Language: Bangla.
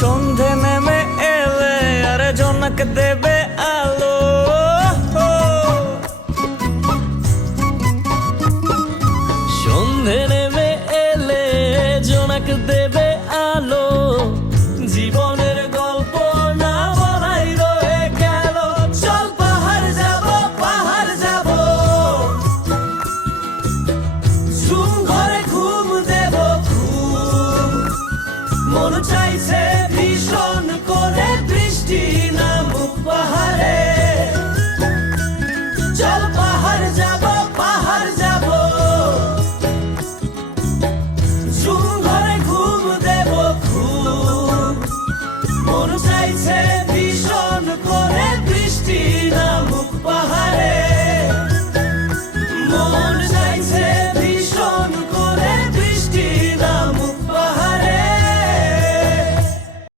সন্ধে নেমে এলে আর জনক দেবে আলো। সন্ধে নেমে এলে জনক দেবে আলো। জীবনের গল্প না বলাই রয়ে গেল। চল পাহাড় যাব, পাহাড় যাব। ঝুম ঘরে ঘুম দেব ঘুম। মন চাইছে ভীষণ করে বৃষ্টি নামুক পাহাড়ে। চল পাহাড় যাব, পাহাড় যাব। ঝুম ঘরে ঘুম দেব ঘুম। মন চাইছে ভীষণ করে বৃষ্টি নামুক পাহাড়ে।